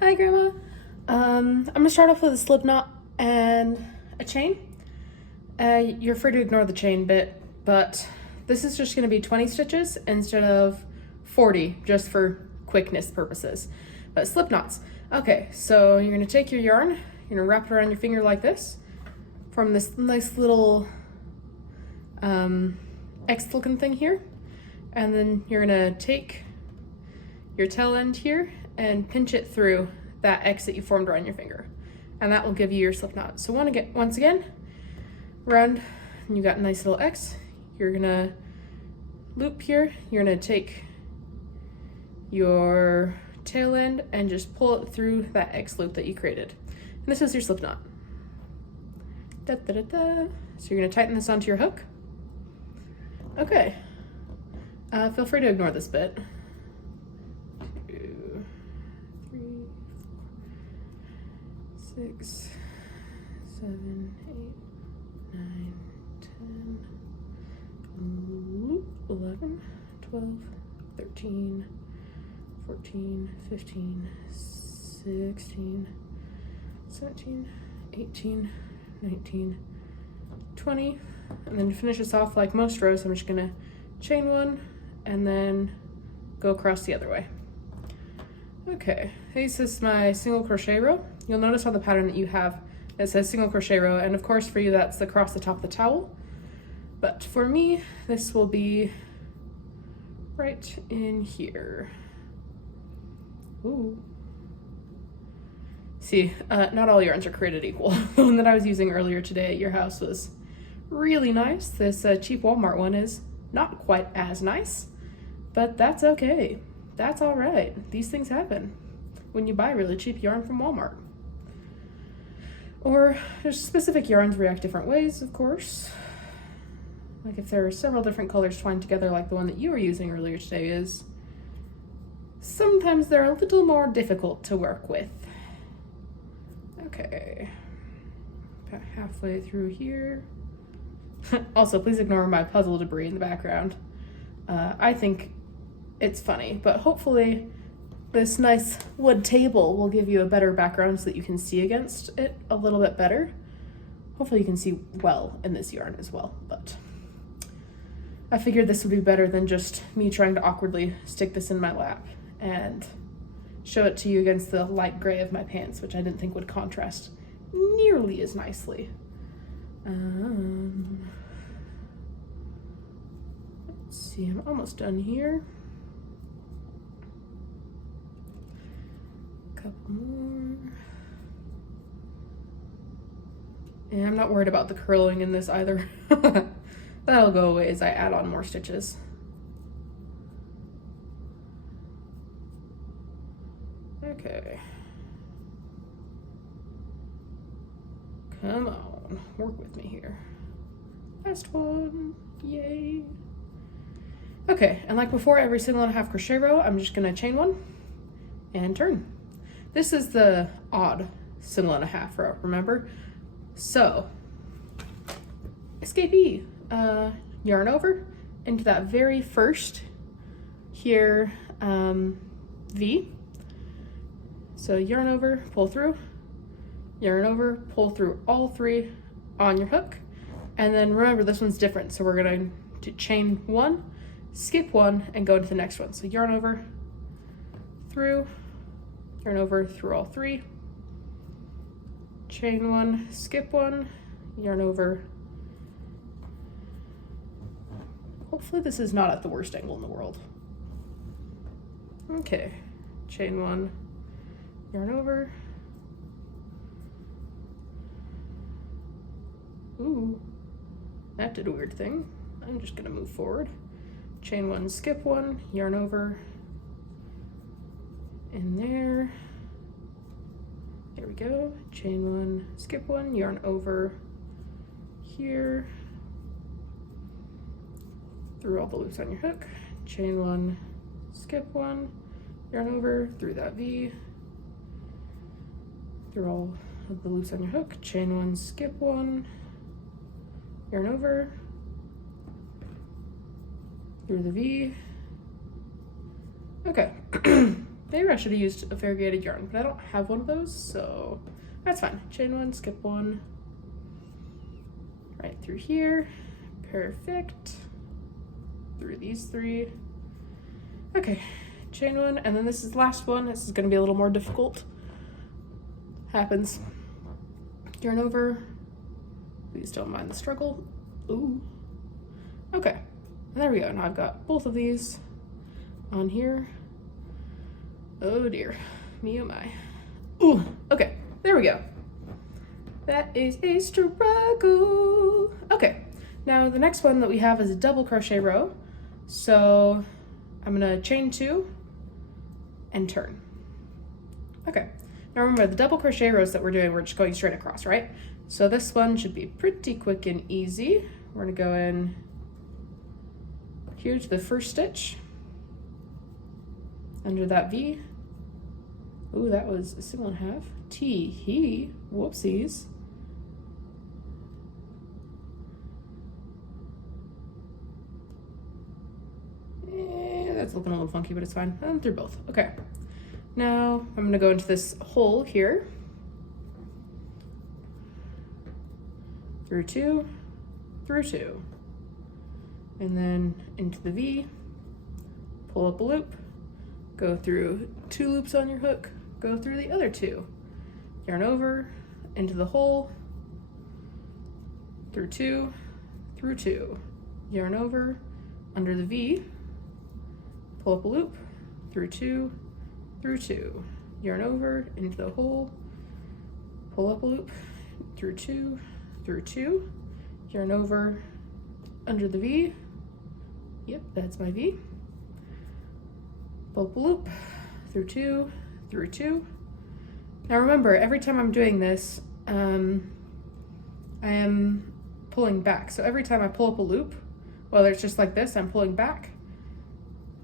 Hi, Grandma. I'm gonna start off with a slip knot and a chain. You're free to ignore the chain bit, but this is just gonna be 20 stitches instead of 40, just for quickness purposes. But slip knots. Okay, so you're gonna take your yarn, you're gonna wrap it around your finger like this, form this nice little X-looking thing here, and then you're gonna take your tail end here and pinch it through that X that you formed around your finger, and that will give you your slip knot. So once again, round, and you got a nice little X. You're gonna loop here. You're gonna take your tail end and just pull it through that X loop that you created. And this is your slip knot. Da, da, da, da. So you're gonna tighten this onto your hook. Okay. Feel free to ignore this bit. 2, 3, 4, 6, 7, 8, 9, 10, 11, 12, 13, 14, 15, 16, 17, 18, 19, 20. And then to finish this off, like most rows, I'm just gonna chain one and then go across the other way. Okay, this is my single crochet row. You'll notice on the pattern that you have, it says single crochet row, and of course for you that's across the top of the towel. But for me, this will be right in here. Ooh. See, not all yarns are created equal. The one that I was using earlier today at your house was really nice. This cheap Walmart one is not quite as nice, but that's okay. That's all right. These things happen when you buy really cheap yarn from Walmart. Or there's specific yarns react different ways, of course. Like if there are several different colors twined together like the one that you were using earlier today is, sometimes they're a little more difficult to work with. Okay, about halfway through here. Also, please ignore my puzzle debris in the background. I think it's funny, but hopefully this nice wood table will give you a better background so that you can see against it a little bit better. Hopefully you can see well in this yarn as well, but I figured this would be better than just me trying to awkwardly stick this in my lap and show it to you against the light gray of my pants, which I didn't think would contrast nearly as nicely. Let's see, I'm almost done here. Couple more. And I'm not worried about the curling in this either. That'll go away as I add on more stitches. Okay. Come on, work with me here. Last one, yay. Okay, and like before, every single and a half crochet row, I'm just gonna chain one and turn. This is the odd single and a half row, remember? So, escapee, yarn over into that very first here, V. So yarn over, pull through, yarn over, pull through all three on your hook. And then remember, this one's different. So we're going to chain one, skip one, and go to the next one. So yarn over, through, yarn over, through all three, chain one, skip one, yarn over. Hopefully this is not at the worst angle in the world. Okay, chain one, yarn over. Ooh, that did a weird thing. I'm just gonna move forward. Chain one, skip one, yarn over in there. There we go. Chain one, skip one, yarn over here. Through all the loops on your hook. Chain one, skip one, yarn over through that V. Through all of the loops on your hook. Chain one, skip one, yarn over through the V. Okay. Maybe I should have used a variegated yarn, but I don't have one of those, so that's fine. Chain one, skip one, right through here, perfect, through these three. Okay, chain one, and then this is the last one. This is gonna be a little more difficult. Happens. Yarn over, please don't mind the struggle. Ooh, okay, and there we go. Now I've got both of these on here. Oh dear, me oh my. Ooh, okay, there we go. That is a struggle. Okay, now the next one that we have is a double crochet row. So I'm gonna chain two and turn. Okay, now remember the double crochet rows that we're doing, we're just going straight across, right? So this one should be pretty quick and easy. We're gonna go in here to the first stitch, under that V. Ooh, that was a single and a half. T, he, whoopsies. That's looking a little funky, but it's fine. I'm through both. Okay. Now I'm gonna go into this hole here. Through two, and then into the V, pull up a loop, go through two loops on your hook, go through the other two, yarn over, into the hole, through two, yarn over, under the V, pull up a loop, through two, yarn over, into the hole, pull up a loop, through two, yarn over, under the V, yep, that's my V, pull up a loop, through two. Now remember, every time I'm doing this, I am pulling back. So every time I pull up a loop, whether it's just like this, I'm pulling back,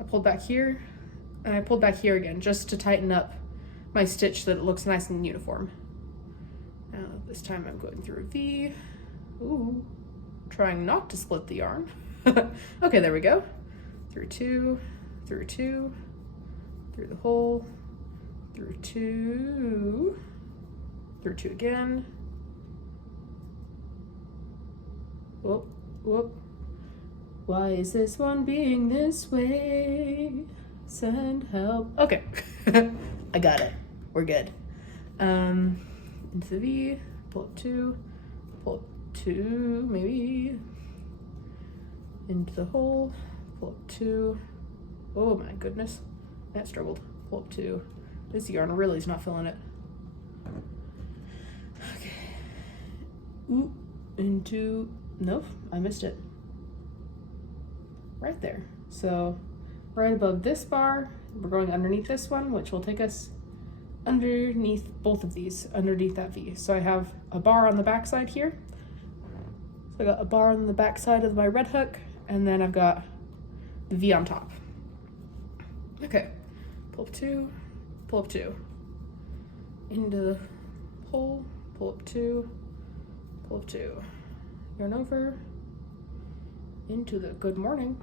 I pulled back here, and I pulled back here again, just to tighten up my stitch so that it looks nice and uniform. Now this time I'm going through a V, ooh, trying not to split the yarn. Okay, there we go. Through two, through the hole, through two again. Whoop, whoop. Why is this one being this way? Send help. Okay, I got it. We're good. Into the V, pull up two, maybe. Into the hole, pull up two. Oh my goodness, that struggled. Pull up two. This yarn really is not filling it. Okay. Ooh, into, nope, I missed it. Right there. So right above this bar, we're going underneath this one, which will take us underneath both of these, underneath that V. So I have a bar on the back side here. So I got a bar on the back side of my red hook, and then I've got the V on top. Okay, pull up two, into the hole, pull up two, yarn over, into the good morning,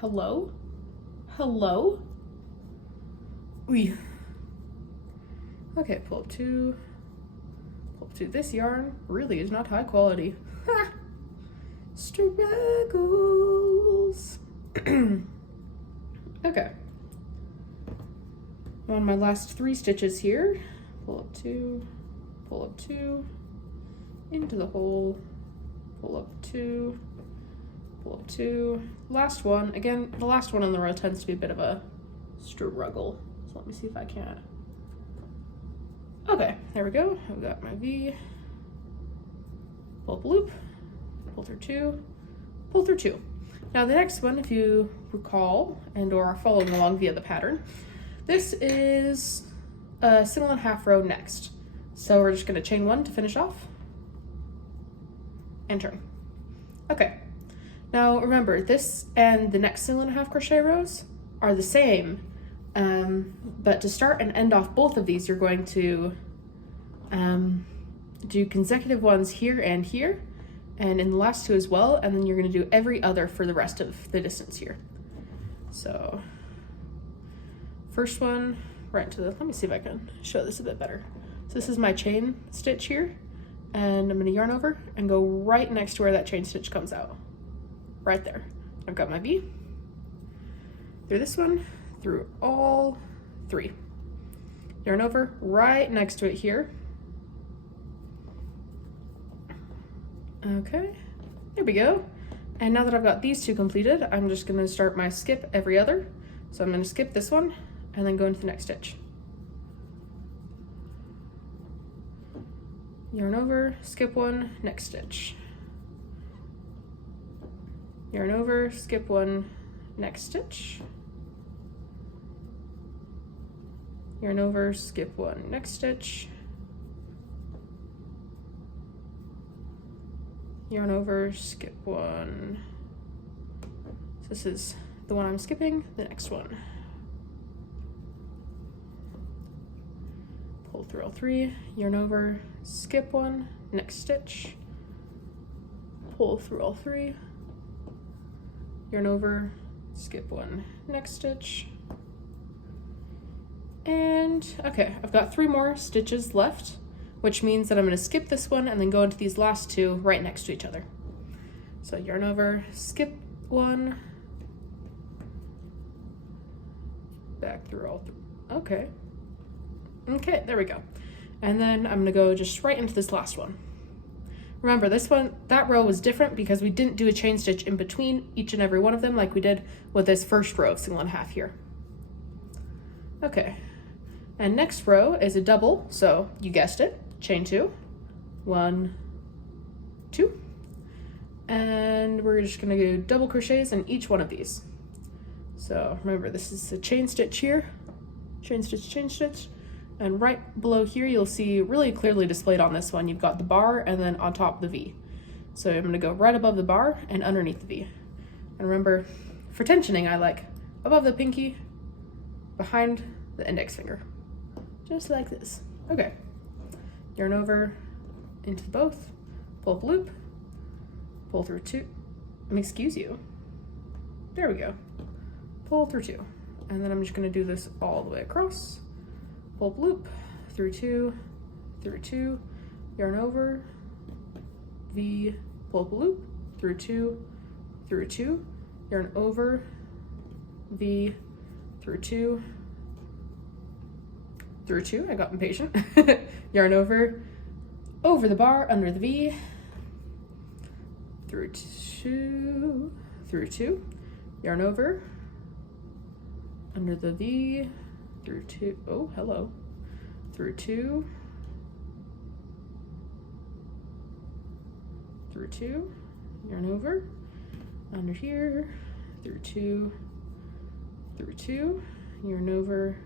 hello, Wee. Okay, pull up two, this yarn really is not high quality. Ha! Struggles. Okay. On my last three stitches here, pull up two, into the hole, pull up two. Last one, again, the last one on the row tends to be a bit of a struggle. So let me see if I can. Okay, there we go. I've got my V, pull up a loop, pull through two. Now the next one, if you recall and or are following along via the pattern, this is a single and a half row next. So we're just gonna chain one to finish off and turn. Okay, now remember this and the next single and a half crochet rows are the same, but to start and end off both of these, you're going to do consecutive ones here and here, and in the last two as well, and then you're going to do every other for the rest of the distance here. So first one right into the, let me see if I can show this a bit better. So this is my chain stitch here, and I'm gonna yarn over and go right next to where that chain stitch comes out. Right there. I've got my V through this one, through all 3. Yarn over right next to it here. Okay, there we go. And now that I've got these 2 completed, I'm just gonna start my skip every other. So I'm gonna skip this one and then go into the next stitch. Yarn over, skip 1, next stitch. Yarn over, skip 1, next stitch. Yarn over, skip 1, next stitch. Yarn over, skip 1. So this is the one I'm skipping, the next one. Pull through all 3, yarn over, skip 1, next stitch. Pull through all 3, yarn over, skip 1, next stitch. And okay, I've got 3 more stitches left, which means that I'm going to skip this one and then go into these last 2 right next to each other. So yarn over, skip 1, back through all 3. Okay, there we go. And then I'm going to go just right into this last one. Remember, this one, that row was different because we didn't do a chain stitch in between each and every one of them like we did with this first row of single and a half here. Okay, and next row is a double, so you guessed it, chain 2, 1, 2, and we're just gonna do double crochets in each one of these. So remember, this is a chain stitch here, chain stitch, and right below here you'll see really clearly displayed on this one, you've got the bar and then on top the V. So I'm gonna go right above the bar and underneath the V. And remember, for tensioning, I like above the pinky, behind the index finger, just like this. Okay, yarn over into both, pull up loop, pull through 2, excuse you, there we go, pull through 2, and then I'm just going to do this all the way across, pull up loop, through 2, yarn over, V, pull up loop, through 2, yarn over, V, through 2, I got impatient, yarn over the bar, under the V, through 2, yarn over, under the V, through 2, oh, hello, through 2, yarn over, under here, through 2, yarn over,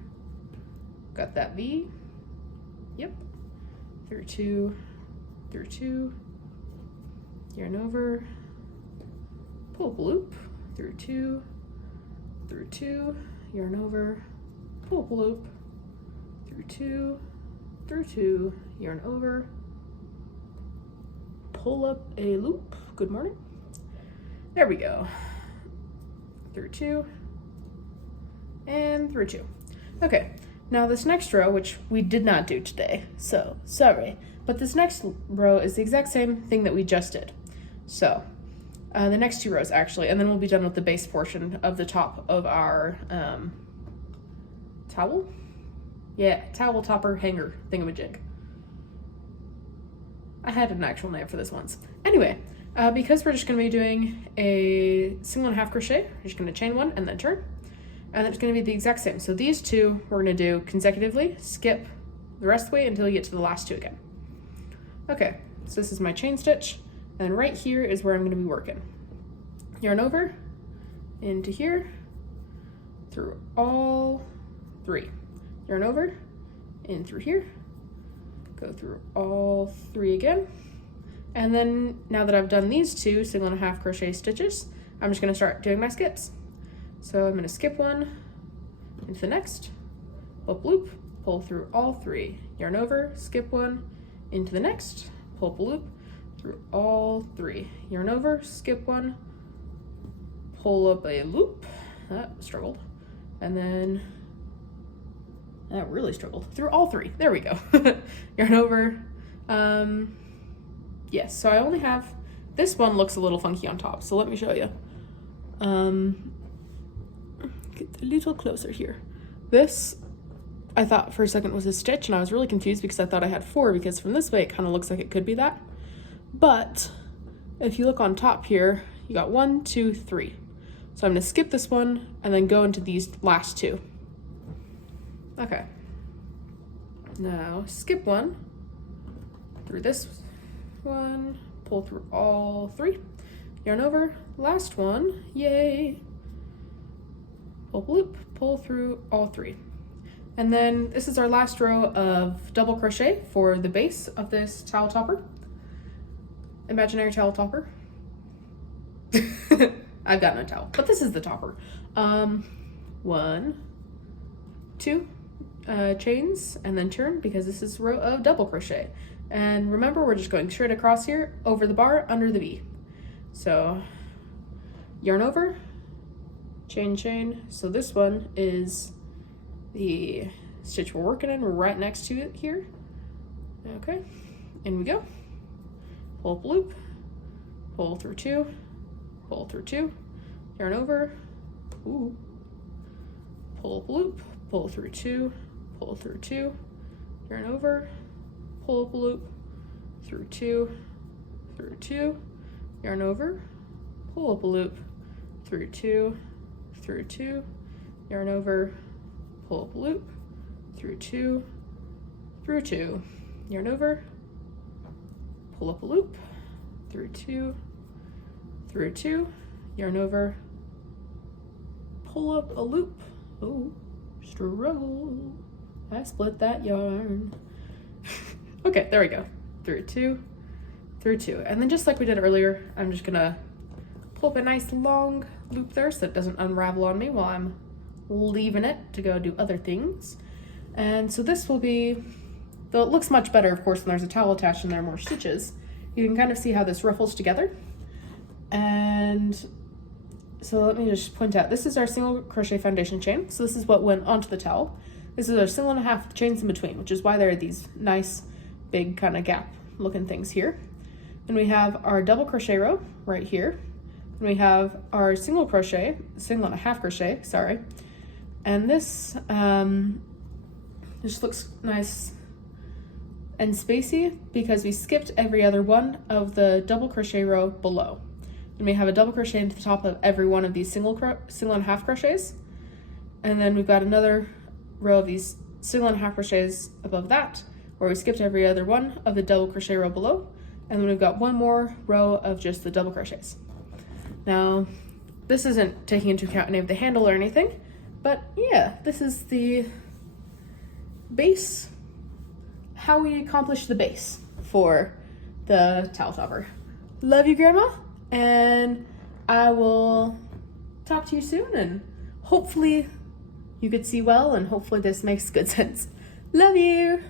got that V, yep, through 2, yarn over, pull up loop, through 2, yarn over, pull up loop, through 2, yarn over, pull up a loop, good morning, there we go, through 2, and through 2. Okay, now this next row, which we did not do today, so sorry, but this next row is the exact same thing that we just did. So the next 2 rows actually, and then we'll be done with the base portion of the top of our towel? Yeah, towel topper hanger thingamajig. I had an actual name for this once. Anyway, because we're just going to be doing a single and a half crochet, we're just going to chain 1 and then turn. And it's going to be the exact same. So these 2 we're going to do consecutively, skip the rest of the way until you get to the last 2 again. Okay, so this is my chain stitch, and right here is where I'm going to be working. Yarn over, into here, through all 3. Yarn over, in through here, go through all 3 again. And then now that I've done these 2 single and a half crochet stitches, I'm just going to start doing my skips. So I'm going to skip 1 into the next, up loop, pull through all 3, yarn over, skip 1 into the next, pull up a loop through all 3, yarn over, skip 1, pull up a loop, that struggled, and then I really struggled through all three. There we go. Yarn over. Yes, so I only have, this one looks a little funky on top, so let me show you. Get a little closer here. This, I thought for a second was a stitch, and I was really confused because I thought I had 4, because from this way it kind of looks like it could be that. But if you look on top here, you got 1, 2, 3. So I'm gonna skip this one and then go into these last 2. Okay. Now skip 1 through this one, pull through all 3, yarn over, last one, yay. Pull loop, pull through all 3. And then this is our last row of double crochet for the base of this towel topper. Imaginary towel topper. I've got no towel, but this is the topper. 1, 2 chains, and then turn, because this is a row of double crochet. And remember, we're just going straight across here, over the bar, under the V. So yarn over, chain, chain. So this one is the stitch we're working in, right next to it here. Okay, in we go. Pull up loop, pull through 2, pull through 2, yarn over, ooh, pull up loop, pull through 2, pull through 2, yarn over, pull up loop, through 2, through 2, yarn over, pull up a loop, through 2, through 2, yarn over, pull up a loop, through 2, through 2, yarn over, pull up a loop, through 2, through 2, yarn over, pull up a loop. Oh, struggle. I split that yarn. Okay, there we go. Through 2, through 2. And then just like we did earlier, I'm just gonna pull up a nice long loop there so it doesn't unravel on me while I'm leaving it to go do other things. And so this will be, though it looks much better, of course, when there's a towel attached and there are more stitches, you can kind of see how this ruffles together. And so let me just point out, this is our single crochet foundation chain. So this is what went onto the towel. This is our single and a half chains in between, which is why there are these nice big kind of gap looking things here. And we have our double crochet row right here. And we have our single crochet, single and a half crochet, sorry. And this just looks nice and spacey because we skipped every other one of the double crochet row below. And we have a double crochet into the top of every one of these single and a half crochets. And then we've got another row of these single and a half crochets above that, where we skipped every other one of the double crochet row below. And then we've got one more row of just the double crochets. Now, this isn't taking into account any of the handle or anything, but yeah, this is the base, how we accomplish the base for the towel topper. Love you, Grandma, and I will talk to you soon, and hopefully you could see well, and hopefully this makes good sense. Love you!